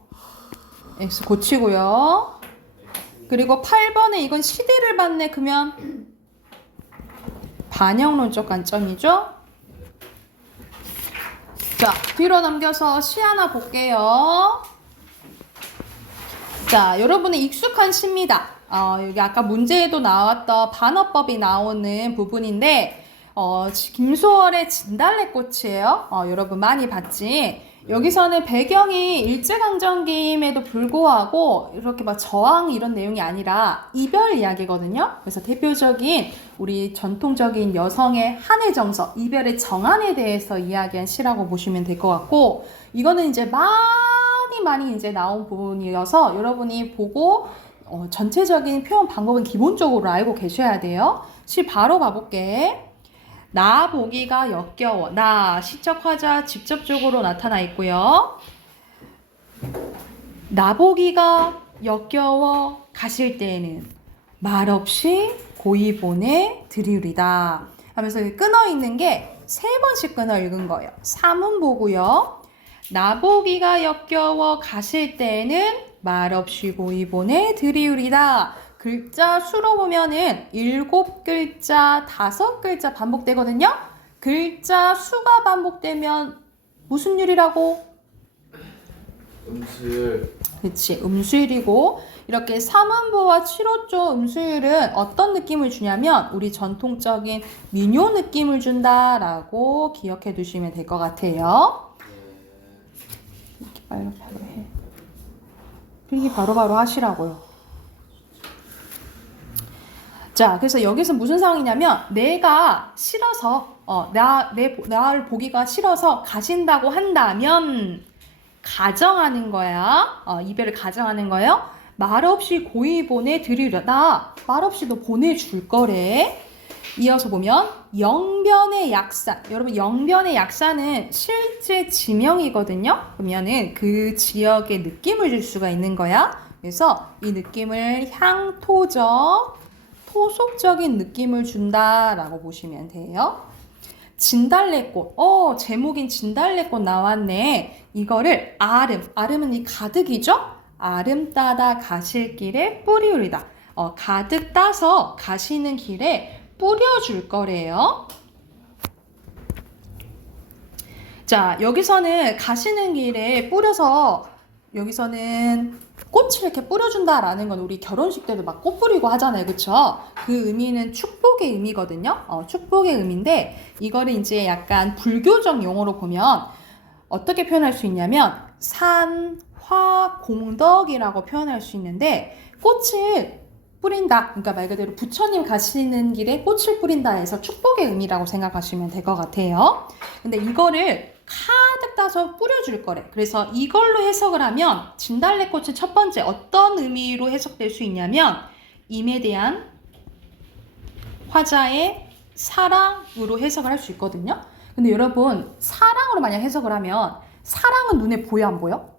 X 고치고요. 그리고 8번에 이건 시대를 봤네. 그러면 반영론적 관점이죠. 자, 뒤로 넘겨서 시 하나 볼게요. 자, 여러분의 익숙한 시입니다. 여기 아까 문제에도 나왔던 반어법이 나오는 부분인데 김소월의 진달래꽃이에요. 여러분 많이 봤지? 여기서는 배경이 일제강점기임에도 불구하고 이렇게 막 저항 이런 내용이 아니라 이별 이야기거든요. 그래서 대표적인 우리 전통적인 여성의 한의 정서, 이별의 정한에 대해서 이야기한 시라고 보시면 될 것 같고, 이거는 이제 많이 이제 나온 부분이어서 여러분이 보고 전체적인 표현 방법은 기본적으로 알고 계셔야 돼요. 시 바로 가볼게. 나 보기가 역겨워. 나 시적 화자 직접적으로 나타나 있고요. 나 보기가 역겨워 가실 때에는 말없이 고이 보내 드리우리다 하면서 끊어 있는 게 3번씩 끊어 읽은 거예요. 3은 보고요. 나 보기가 역겨워 가실 때에는 말없이 고이 보내 드리우리다. 글자 수로 보면은 7글자, 5글자 반복되거든요. 글자 수가 반복되면 무슨 율이라고? 음수율. 그치, 음수율이고, 이렇게 3음보와 7호조 음수율은 어떤 느낌을 주냐면 우리 전통적인 민요 느낌을 준다라고 기억해 두시면 될 것 같아요. 이렇게 바로바로 해. 필기 바로바로 하시라고요. 자, 그래서 여기서 무슨 상황이냐면 내가 싫어서 나를 보기가 싫어서 가신다고 한다면 가정하는 거야. 이별을 가정하는 거예요. 말없이 고이 보내 드리려. 나 말없이 너 보내줄 거래. 이어서 보면 영변의 약산. 여러분 영변의 약산은 실제 지명이거든요. 그러면은 그 지역의 느낌을 줄 수가 있는 거야. 그래서 이 느낌을 향토적 토속적인 느낌을 준다라고 보시면 돼요. 진달래꽃. 제목인 진달래꽃 나왔네. 이거를 아름은 이 가득이죠? 아름 따다 가실 길에 뿌리우리다. 가득 따서 가시는 길에 뿌려줄 거래요. 자, 여기서는 가시는 길에 뿌려서 여기서는 꽃을 이렇게 뿌려준다라는 건 우리 결혼식 때도 막 꽃 뿌리고 하잖아요. 그쵸? 그 의미는 축복의 의미거든요. 축복의 의미인데 이거를 이제 약간 불교적 용어로 보면 어떻게 표현할 수 있냐면 산, 화, 공덕이라고 표현할 수 있는데 꽃을 뿌린다. 그러니까 말 그대로 부처님 가시는 길에 꽃을 뿌린다 해서 축복의 의미라고 생각하시면 될 것 같아요. 근데 이거를 가득 따서 뿌려줄 거래. 그래서 이걸로 해석을 하면 진달래꽃의 첫 번째 어떤 의미로 해석될 수 있냐면 임에 대한 화자의 사랑으로 해석을 할 수 있거든요. 근데 여러분 사랑으로 만약 해석을 하면 사랑은 눈에 보여 안 보여?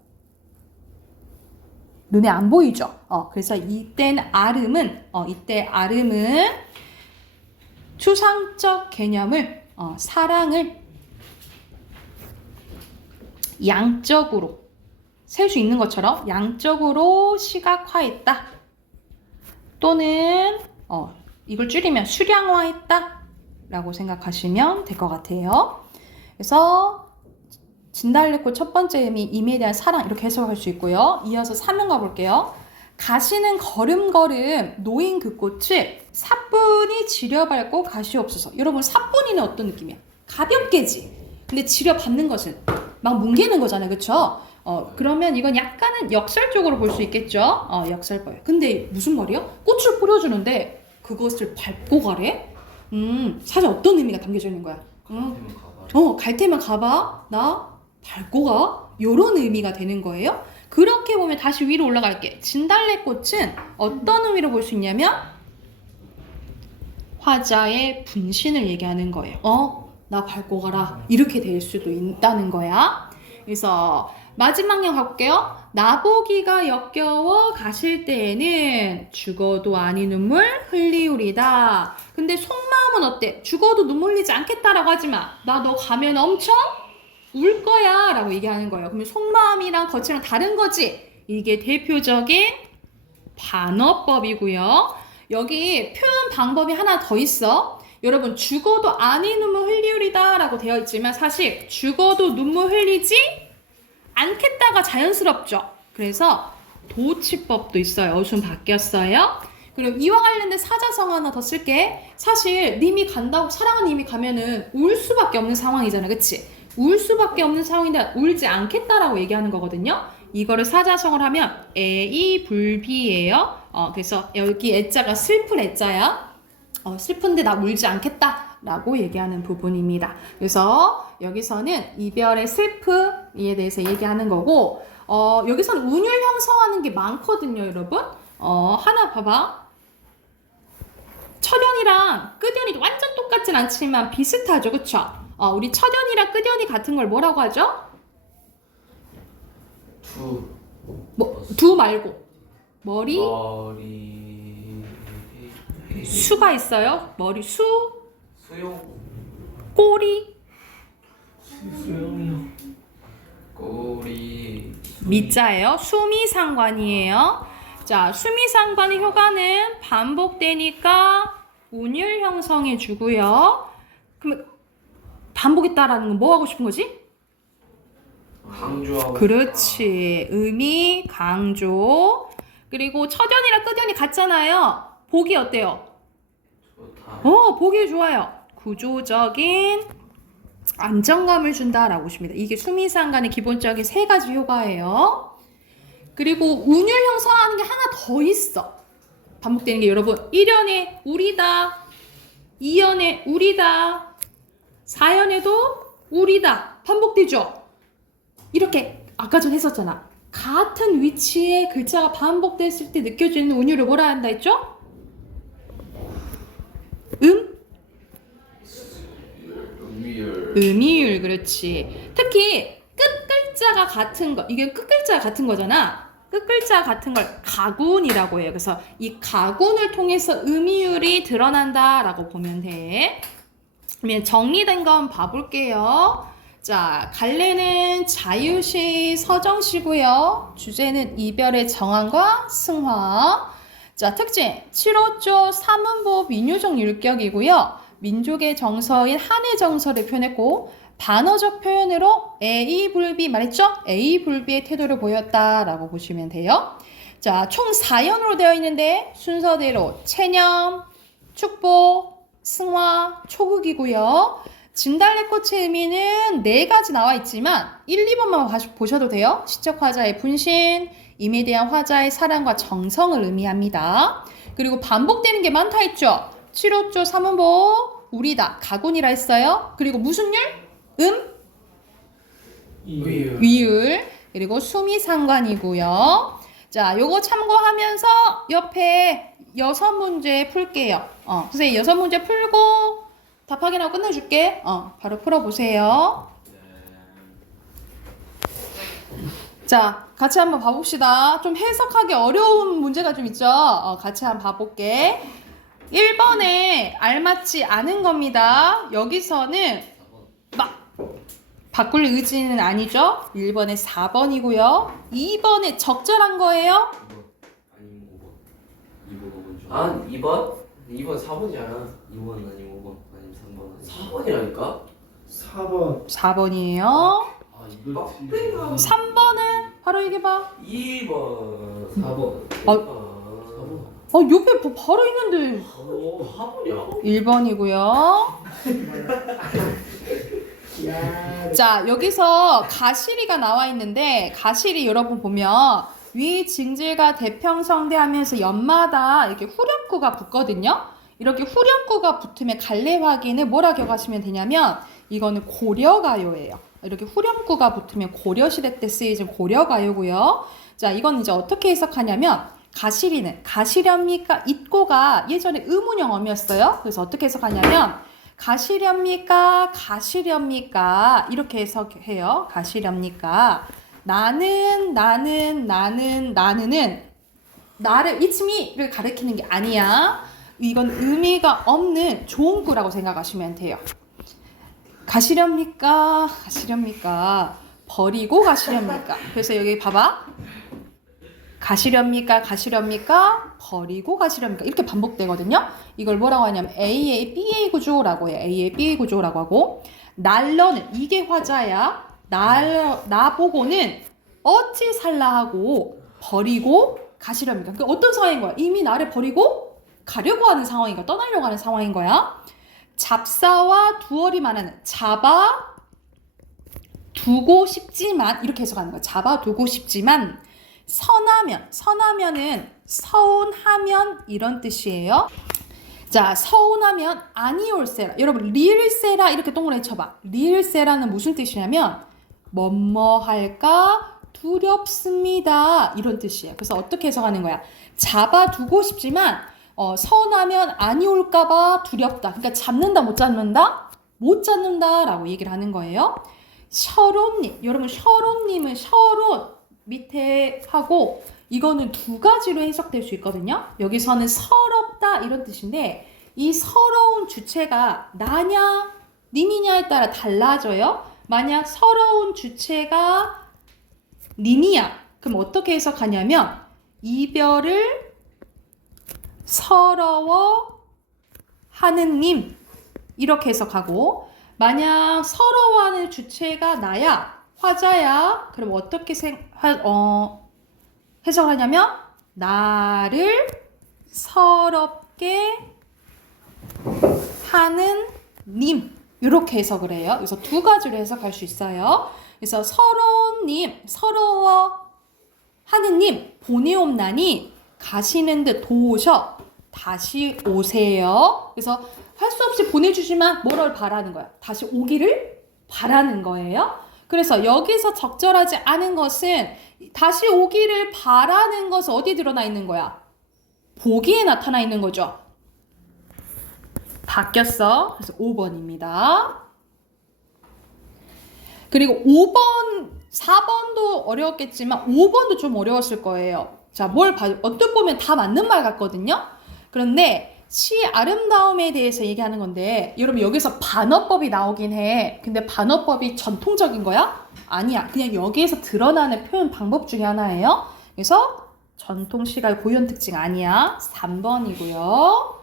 눈에 안 보이죠. 그래서 이때 아름은 추상적 개념을 사랑을 양적으로 셀 수 있는 것처럼 양적으로 시각화했다. 또는 이걸 줄이면 수량화했다 라고 생각하시면 될 것 같아요. 그래서 진달래꽃 첫 번째 의미 임에 대한 사랑 이렇게 해석할 수 있고요. 이어서 3번 가볼게요. 가시는 걸음걸음 놓인 그 꽃을 사뿐히 지려밟고 가시옵소서. 여러분 사뿐히는 어떤 느낌이야? 가볍게지. 근데 지려받는 것은 막 뭉개는 거잖아요. 그쵸? 그러면 이건 약간은 역설적으로 볼 수 있겠죠? 역설법이에요. 근데 무슨 말이야? 꽃을 뿌려주는데 그것을 밟고 가래? 사실 어떤 의미가 담겨져 있는 거야? 갈 테면 가봐. 나 밟고 가? 요런 의미가 되는 거예요. 그렇게 보면 다시 위로 올라갈게. 진달래꽃은 어떤 의미로 볼 수 있냐면 화자의 분신을 얘기하는 거예요. 나 밟고 가라. 이렇게 될 수도 있다는 거야. 그래서 마지막 형 가볼게요. 나보기가 역겨워 가실 때에는 죽어도 아니 눈물 흘리우리다. 근데 속마음은 어때? 죽어도 눈물 흘리지 않겠다라고 하지 마. 나 너 가면 엄청 울 거야 라고 얘기하는 거예요. 그러면 속마음이랑 겉이랑 다른 거지. 이게 대표적인 반어법이고요. 여기 표현 방법이 하나 더 있어. 여러분 죽어도 아니 눈물 흘리우리다 라고 되어 있지만 사실 죽어도 눈물 흘리지 않겠다가 자연스럽죠. 그래서 도치법도 있어요. 어순 바뀌었어요. 그리고 이와 관련된 사자성 하나 더 쓸게. 사실 님이 간다고 사랑하는 님이 가면은 울 수밖에 없는 상황이잖아. 그치? 울 수밖에 없는 상황인데 울지 않겠다라고 얘기하는 거거든요. 이거를 사자성을 하면 애이불비예요. 그래서 여기 애자가 슬플 애자야. 슬픈데 나 울지 않겠다 라고 얘기하는 부분입니다. 그래서 여기서는 이별의 슬픔에 대해서 얘기하는 거고 여기서는 운율 형성하는 게 많거든요. 여러분 하나 봐봐. 첫연이랑 끝연이 완전 똑같진 않지만 비슷하죠. 그쵸? 우리 첫연이랑 끝연이 같은 걸 뭐라고 하죠? 두 말고 머리 수가 있어요. 머리 수용 꼬리 수영이요. 꼬리 미자예요. 수미상관이에요. 자, 수미상관의 효과는 반복되니까 운율 형성해 주고요. 그러면 반복했다라는 건 뭐 하고 싶은 거지? 강조하고 그렇지. 의미 강조. 그리고 첫연이랑 끝연이 같잖아요. 보기 어때요? 좋다. 보기 좋아요. 구조적인 안정감을 준다라고 보십니다. 이게 수미상관의 기본적인 세 가지 효과예요. 그리고 운율 형성하는 게 하나 더 있어. 반복되는 게 여러분 1연에 우리다, 2연에 우리다, 4연에도 우리다. 반복되죠? 이렇게 아까 전 했었잖아. 같은 위치에 글자가 반복됐을 때 느껴지는 운율을 뭐라 한다 했죠? 음이율. 그렇지. 특히 끝글자가 같은 거, 이게 끝글자가 같은 거잖아. 끝글자 같은 걸 가군이라고 해요. 그래서 이 가군을 통해서 음이율이 드러난다라고 보면 돼. 그러면 정리된 건 봐볼게요. 자, 갈래는 자유시 서정시고요. 주제는 이별의 정황과 승화. 자, 특징 7호조 사문보 민요적 율격이고요. 민족의 정서인 한의 정서를 표현했고 반어적 표현으로 애이불비 말했죠? 애이불비의 태도를 보였다라고 보시면 돼요. 자, 총 4연으로 되어 있는데 순서대로 체념, 축복, 승화, 초극이고요. 진달래꽃의 의미는 4가지 나와 있지만 1, 2번만 보셔도 돼요. 시적 화자의 분신, 임에 대한 화자의 사랑과 정성을 의미합니다. 그리고 반복되는 게 많다 했죠. 7호조 사문보 우리다 가군이라 했어요. 그리고 무슨 율? 위율. 그리고 수미상관이고요. 자, 요거 참고하면서 옆에 6문제 풀게요. 선생님 6문제 풀고 답 확인하고 끝내줄게. 바로 풀어보세요. 자, 같이 한번 봐봅시다. 좀 해석하기 어려운 문제가 좀 있죠? 같이 한번 봐볼게. 1번에 알맞지 않은 겁니다. 여기서는 막 바꿀 의지는 아니죠? 1번에 4번이고요. 2번에 적절한 거예요? 아니면 5번. 2번? 2번 4번이잖아. 2번 아니면 5번 아니면 3번. 4번이라니까? 4번. 4번이에요. 아, 이거 3번은 바로 얘기해봐. 2번 4번. 4번. 옆에 바로 있는데 4번이야? 1번이고요. 자, 여기서 가시리가 나와 있는데 가시리 여러분 보면 위 증질과 대평성대 하면서 연마다 이렇게 후렴구가 붙거든요. 이렇게 후렴구가 붙으면 갈래 확인을 뭐라 기억하시면 되냐면 이거는 고려가요예요. 이렇게 후렴구가 붙으면 고려시대 때 쓰여진 고려가요고요. 자, 이건 이제 어떻게 해석하냐면 가시리는 가시렵니까? 있고가 예전에 의문형어미였어요. 그래서 어떻게 해석하냐면 가시렵니까? 가시렵니까? 이렇게 해석해요. 가시렵니까? 나는 나는 나를 it's me를 가리키는 게 아니야. 이건 의미가 없는 좋은 구라고 생각하시면 돼요. 가시렵니까? 가시렵니까? 버리고 가시렵니까? 그래서 여기 봐봐. 가시렵니까? 가시렵니까? 버리고 가시렵니까? 이렇게 반복되거든요. 이걸 뭐라고 하냐면 AA, BA 구조라고 해요. AA, BA 구조라고 하고 날러는 이게 화자야. 나보고는 어찌 살라 하고 버리고 가시렵니까? 그러니까 어떤 상황인 거야? 이미 나를 버리고 가려고 하는 상황인 거야. 떠나려고 하는 상황인 거야. 잡사와 두어리 말하는 잡아 두고 싶지만 이렇게 해석하는 거야. 잡아 두고 싶지만 선하면은 서운하면 이런 뜻이에요. 자, 서운하면 아니올세라. 여러분 리을세라 이렇게 동그라미 쳐봐. 리을세라는 무슨 뜻이냐면 뭐뭐 할까 두렵습니다 이런 뜻이에요. 그래서 어떻게 해석하는 거야? 잡아두고 싶지만 서운하면 아니올까봐 두렵다. 그러니까 잡는다 못 잡는다? 못 잡는다라고 얘기를 하는 거예요. 셔론님, 여러분 셔론님은 셔론 밑에 하고 이거는 두 가지로 해석될 수 있거든요. 여기서는 서럽다 이런 뜻인데 이 서러운 주체가 나냐 님이냐에 따라 달라져요. 만약 서러운 주체가 님이야 그럼 어떻게 해석하냐면 이별을 서러워하는 님 이렇게 해석하고 만약 서러워하는 주체가 나야 화자야 그럼 어떻게 해석하냐면 나를 서럽게 하는 님 이렇게 해석을 해요. 그래서 두 가지로 해석할 수 있어요. 그래서 서러운 님, 서러워하는 님 보내옵나니 가시는 듯 도오셔 다시 오세요. 그래서 할 수 없이 보내주지만 뭐를 바라는 거야? 다시 오기를 바라는 거예요. 그래서 여기서 적절하지 않은 것은 다시 오기를 바라는 것은 어디에 드러나 있는 거야? 보기에 나타나 있는 거죠. 바뀌었어. 그래서 5번입니다. 그리고 5번, 4번도 어려웠겠지만 5번도 좀 어려웠을 거예요. 자, 어떻게 보면 다 맞는 말 같거든요. 그런데 시 아름다움에 대해서 얘기하는 건데 여러분 여기서 반어법이 나오긴 해. 근데 반어법이 전통적인 거야? 아니야. 그냥 여기에서 드러나는 표현 방법 중에 하나예요. 그래서 전통 시가 고유한 특징 아니야. 3번이고요.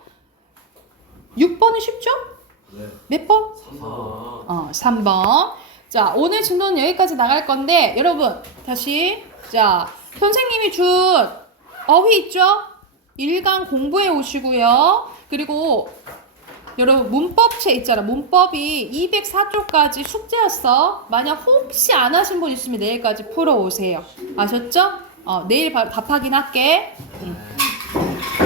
6번은 쉽죠? 네. 몇 번? 3번. 3번. 자, 오늘 진도는 여기까지 나갈 건데 여러분 다시 자 선생님이 준 어휘 있죠? 1강 공부해 오시고요. 그리고 여러분 문법책 있잖아. 문법이 204쪽까지 숙제였어. 만약 혹시 안 하신 분 있으면 내일까지 풀어 오세요. 아셨죠? 내일 답 확인할게.